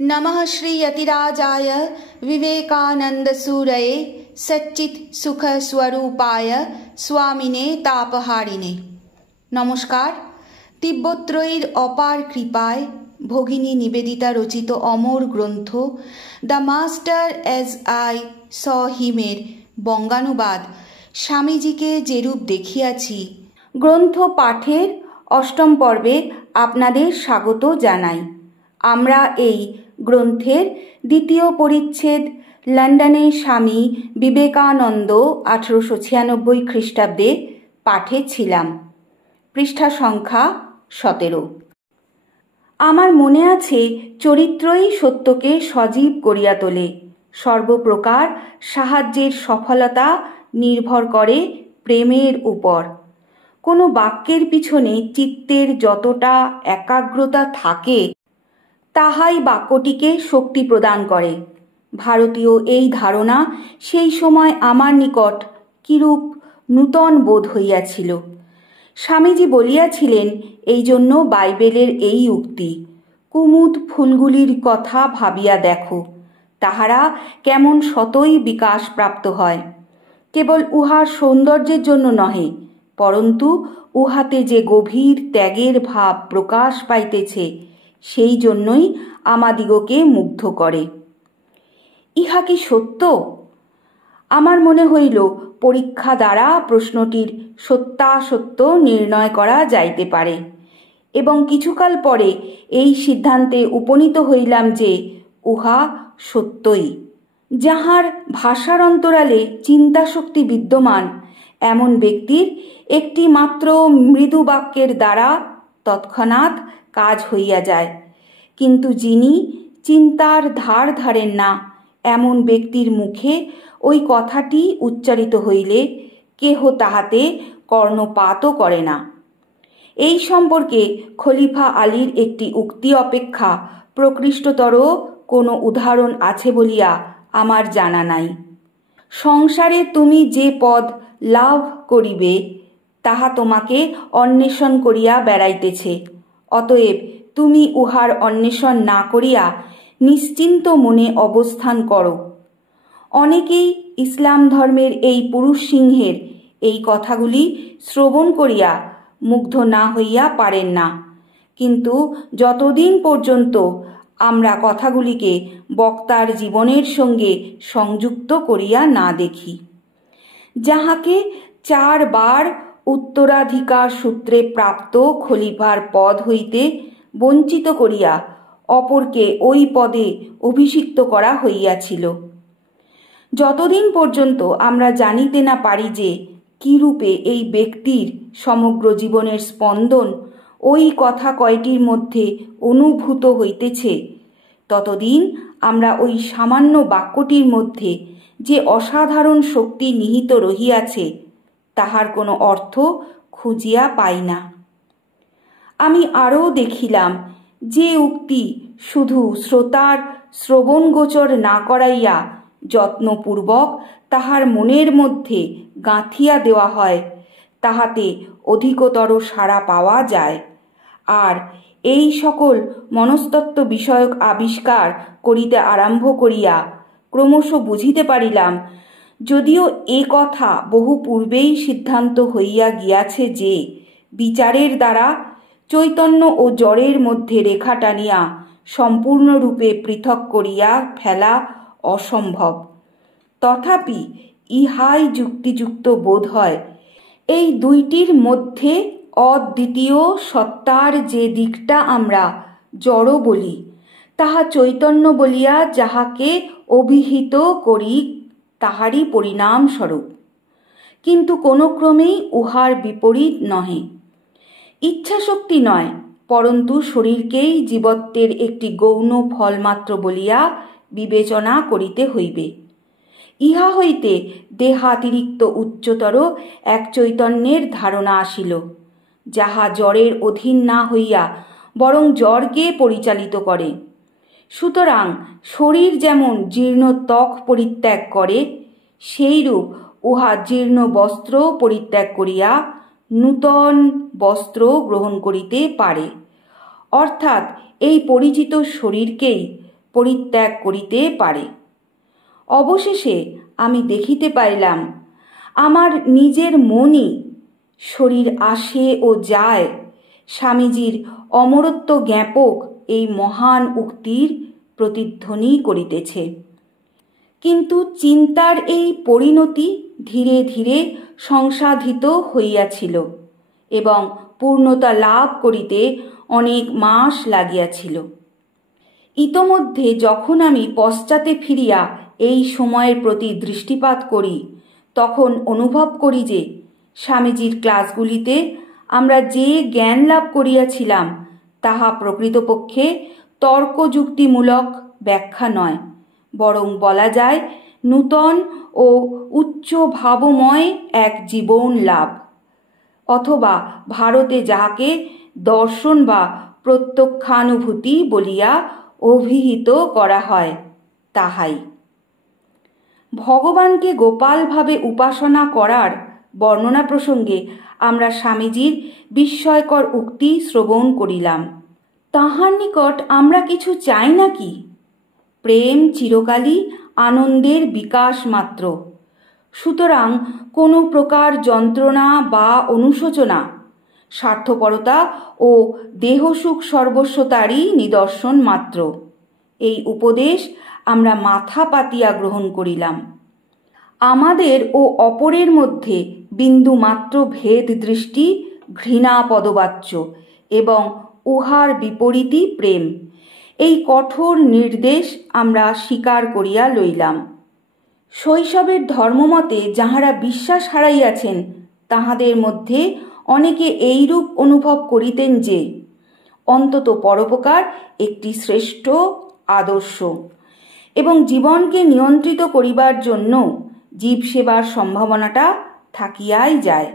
नमः श्री यतिराजाय विवेकानंदसूरये सच्चित् सुख स्वरूपाय स्वामिने तापहारिणे। नमस्कार। तिब्बत्रयीर अपार कृपाय भगिनी निवेदिता रचित अमर ग्रंथ द मास्टर एज आई स हिमेर बंगानुबाद स्वामीजीके जेरूप देखियाछि ग्रंथ पाठेर अष्टम पर्वे आपनादेर स्वागत जानाई। आमरा एई ग्रंथेर द्वितीय परिच्छेद लंडने स्वामी विवेकानंद 1896 ख्रीष्टाब्दे पाठे छिलाम। पृष्ठा संख्या 17। आमार मने आछे चरित्रई सत्यके सजीव करिया तोले। सर्वप्रकार साहाज्येर सफलता निर्भर करे प्रेमेर उपर। कोनो बाक्येर पिछने चित्तेर जतटा एकाग्रता थाके ताहाई बाक्यटिके शक्ति प्रदान करे। भारतीय एई धारणा सेई समय आमार निकट किरूप नूतन बोध हइयाछिल। स्वामीजी बलियाछिलेन एई जन्य बाइबेलेर एई उक्ति, कुमुद फुलगुलिर कथा भाबिया देखो, ताहारा केमन शतई विकास प्राप्त हय। केवल उहार सौंदर्येर जन्य नहे, परन्तु उहाते जे गभीर त्यागेर भाव प्रकाश पाइतेछे सेई जन्यई आमादिगके मुग्ध करे। इहा कि सत्य? आमार मने हইল परीक्षा द्वारा प्रश्नटिर सत्यासत्य निर्णय करा जाइते पारे एवं किछुकाल परे एई सिद्धान्ते उपनीत हইলাম जे उहा सत्यई। যাহার ভাষার অন্তরালে চিন্তাশক্তি বিদ্যমান এমন ব্যক্তির একটি মাত্র মৃদু বাক্যের দ্বারা তৎক্ষণাৎ কাজ হইয়া যায়, কিন্তু যিনি চিন্তার ধার ধারেন না এমন ব্যক্তির মুখে ওই কথাটি উচ্চারিত হইলে কেহ তাহাতে কর্ণপাতও করে না। এই সম্পর্কে খলিফা আলীর একটি উক্তি অপেক্ষা প্রকৃষ্টতর কোনো উদাহরণ আছে বলিয়া আমার জানা নাই। সংসারে তুমি যে পদ লাভ করিবে তাহা তোমাকে অন্বেষণ করিয়া বেড়াইতেছে, অতএব তুমি উহার অন্বেষণ না করিয়া নিশ্চিন্ত মনে অবস্থান করো। অনেকেই ইসলাম ধর্মের এই পুরুষ সিংহের এই কথাগুলি শ্রবণ করিয়া মুগ্ধ না হইয়া পারেন না, কিন্তু যতদিন পর্যন্ত আমরা কথাগুলিকে বক্তার জীবনের সঙ্গে সংযুক্ত করিয়া না দেখি। যাহাকে 4 বার উত্তরাধিকার সূত্রে প্রাপ্ত খলিফার পদ হইতে বঞ্চিত করিয়া অপরকে ওই পদে অভিষিক্ত করা হইয়াছিল। যতদিন পর্যন্ত আমরা জানিতে না পারি যে কিরূপে এই ব্যক্তির সমগ্র জীবনের স্পন্দন ওই কথা কয়টির মধ্যে অনুভূত হইতেছে, ততদিন আমরা ওই সামান্য বাক্যটির মধ্যে যে অসাধারণ শক্তি নিহিত রহিয়াছে তাহার কোনো অর্থ খুঁজিয়া পাই না। আমি আরও দেখিলাম যে উক্তি শুধু শ্রোতার শ্রবণগোচর না করাইয়া যত্নপূর্বক তাহার মনের মধ্যে গাঁথিয়া দেওয়া হয় তাহাতে অধিকতর সাড়া পাওয়া যায়। আর এই সকল মনস্তত্ত্ব বিষয়ক আবিষ্কার করিতে আরম্ভ করিয়া ক্রমশ বুঝিতে পারিলাম, যদিও এ কথা বহু পূর্বেই সিদ্ধান্ত হইয়া গিয়াছে যে বিচারের দ্বারা চৈতন্য ও জড়ের মধ্যে রেখা টানিয়া সম্পূর্ণরূপে পৃথক করিয়া ফেলা অসম্ভব, তথাপি ইহাই যুক্তিযুক্ত বোধ হয়। এই দুইটির মধ্যে অদ্বিতীয় সত্তার যে দিকটা আমরা জড় বলি তাহা চৈতন্য বলিয়া যাহাকে অভিহিত করি তাহারই পরিণামস্বরূপ, কিন্তু কোনো ক্রমেই উহার বিপরীত নহে। ইচ্ছাশক্তি নয়, পরন্তু শরীরকেই জীবত্বের একটি গৌণ ফলমাত্র বলিয়া বিবেচনা করিতে হইবে। ইহা হইতে দেহাতিরিক্ত উচ্চতর এক চৈতন্যের ধারণা আসিল, যাহা জড়ের অধীন না হইয়া বরং জড়কে পরিচালিত করে। সুতরাং শরীর যেমন জীর্ণ ত্বক পরিত্যাগ করে, সেইরূপ উহা জীর্ণ বস্ত্র পরিত্যাগ করিয়া নূতন বস্ত্র গ্রহণ করিতে পারে। অর্থাৎ এই পরিচিত শরীরকেই পরিত্যাগ করিতে পারে। অবশেষে আমি দেখিতে পাইলাম আমার নিজের মনই শরীর আসে ও যায় স্বামীজির অমরত্ব জ্ঞাপক এই মহান উক্তির প্রতিধ্বনি করিতেছে। কিন্তু চিন্তার এই পরিণতি ধীরে ধীরে সংসাধিত হইয়াছিল এবং পূর্ণতা লাভ করিতে অনেক মাস লাগিয়াছিল। ইতোমধ্যে যখন আমি পশ্চাতে ফিরিয়া এই সময়ের প্রতি দৃষ্টিপাত করি, তখন অনুভব করি যে স্বামীজির ক্লাসগুলিতে আমরা যে জ্ঞান লাভ করিয়াছিলাম তাহা প্রকৃতপক্ষে তর্কযুক্তিমূলক ব্যাখ্যা নয়, বরং বলা যায় নূতন ও উচ্চ ভাবময় এক জীবন লাভ, অথবা ভারতে যাহাকে দর্শন বা প্রত্যক্ষানুভূতি বলিয়া অভিহিত করা হয় তাহাই। ভগবানকে গোপালভাবে উপাসনা করার বর্ণনা প্রসঙ্গে আমরা স্বামীজির বিস্ময়কর উক্তি শ্রবণ করিলাম। তাহার নিকট আমরা কিছু চাই নাকি? প্রেম চিরকালই আনন্দের বিকাশ মাত্র, সুতরাং কোনো প্রকার যন্ত্রণা বা অনুশোচনা স্বার্থপরতা ও দেহসুখ সর্বস্বতারই নিদর্শন মাত্র। এই উপদেশ আমরা মাথা পাতিয়া গ্রহণ করিলাম। আমাদের ও অপরের মধ্যে বিন্দু মাত্র ভেদ দৃষ্টি ঘৃণা পদবাচ্য এবং উহার বিপরীতই প্রেম, এই কঠোর নির্দেশ আমরা স্বীকার করিয়া লইলাম। শৈশবের ধর্মমতে যাহারা বিশ্বাস হারাইয়াছেন তাহাদের মধ্যে অনেকে এইরূপ অনুভব করিতেন যে অন্তত পরোপকার একটি শ্রেষ্ঠ আদর্শ এবং জীবনকে নিয়ন্ত্রিত করিবার জন্য জীব সেবার সম্ভাবনাটা থাকিয়াই যায়।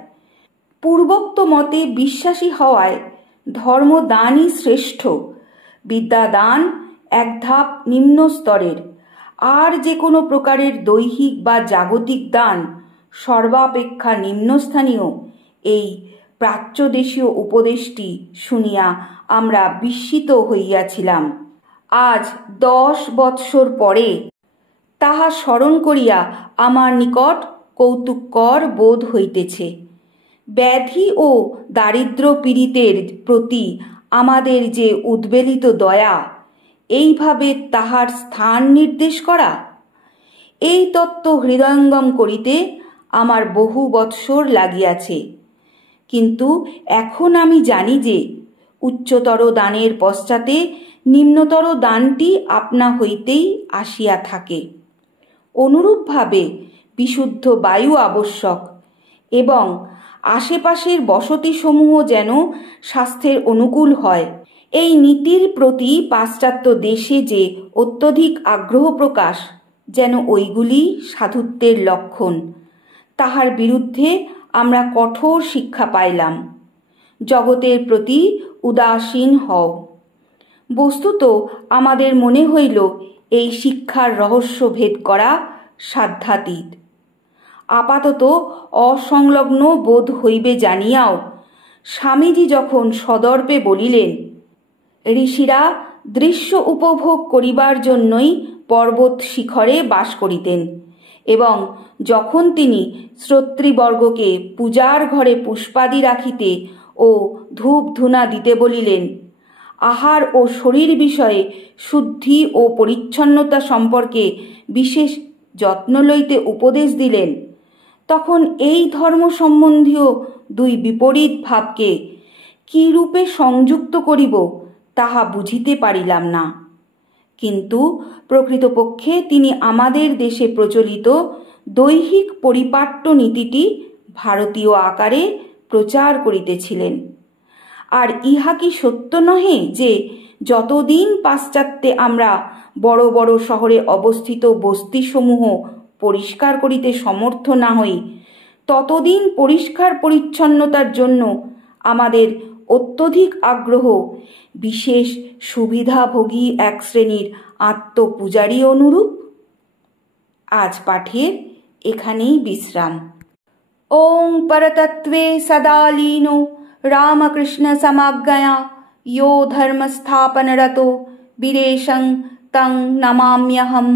পূর্বোক্ত মতে বিশ্বাসী হওয়ায় ধর্মদানই শ্রেষ্ঠ, বিদ্যাদান এক ধাপ নিম্ন স্তরের, আর যে কোনো প্রকারের দৈহিক বা জাগতিক দান সর্বাপেক্ষা নিম্নস্থানীয়, এই প্রাচ্যদেশীয় উপদেশটি শুনিয়া আমরা বিস্মিত হইয়াছিলাম। আজ 10 বৎসর পরে তাহা স্মরণ করিয়া আমার নিকট কৌতুককর বোধ হইতেছে। ব্যাধি ও দারিদ্র পীড়িতের প্রতি আমাদের যে উদ্বেলিত দয়া, এইভাবে তাহার স্থান নির্দেশ করা, এই তত্ত্ব হৃদয়ঙ্গম করিতে আমার বহু বৎসর লাগিয়াছে। কিন্তু এখন আমি জানি যে উচ্চতর দানের পশ্চাতে নিম্নতর দানটি আপনা হইতেই আসিয়া থাকে। অনুরূপভাবে বিশুদ্ধ বায়ু আবশ্যক এবং আশেপাশের বসতিসমূহ যেন স্বাস্থ্যের অনুকূল হয়, এই নীতির প্রতি পাশ্চাত্য দেশে যে অত্যধিক আগ্রহ প্রকাশ, যেন ওইগুলি সাধুত্বের লক্ষণ, তাহার বিরুদ্ধে আমরা কঠোর শিক্ষা পাইলাম। জগতের প্রতি উদাসীন হও। বস্তুত আমাদের মনে হইল এই শিক্ষার রহস্য ভেদ করা সাধ্যাতীত। আপাতত অসংলগ্ন বোধ হইবে জানিয়াও স্বামীজি যখন সদর্পে বলিলেন, ঋষিরা দৃশ্য উপভোগ করিবার জন্যই পর্বত শিখরে বাস করিতেন, এবং যখন তিনি শ্রোতৃবর্গকে পূজার ঘরে পুষ্পাদি রাখিতে ও ধূপ ধুনা দিতে বলিলেন, আহার ও শরীর বিষয়ে শুদ্ধি ও পরিচ্ছন্নতা সম্পর্কে বিশেষ যত্ন লইতে উপদেশ দিলেন, তখন এই ধর্ম সম্বন্ধীয় দুই বিপরীত ভাবকে কি রূপে সংযুক্ত করিব তাহা বুঝিতে পারিলাম না। কিন্তু প্রকৃতপক্ষে তিনি আমাদের দেশে প্রচলিত দৈহিক পরিপাট্য নীতিটি ভারতীয় আকারে প্রচার করিতেছিলেন। আর ইহা কি সত্য নহে যে যতদিন পাশ্চাত্যে আমরা বড় বড় শহরে অবস্থিত বস্তিসমূহ পরিষ্কার করিতে সমর্থ না হই, ততদিন পরিষ্কার পরিচ্ছন্নতার জন্য আমাদের অত্যধিক আগ্রহ বিশেষ সুবিধাভোগী এক শ্রেণীর আত্মপূজারী অনুরূপ? আজ পাঠের এখানেই বিশ্রাম। ওং পরতত্ত্বে সদা লীনো রামকৃষ্ণ সমাজ্ঞয়া ইয়ো ধর্ম স্থাপনরতো বীরেশং তং নমাম্যহম।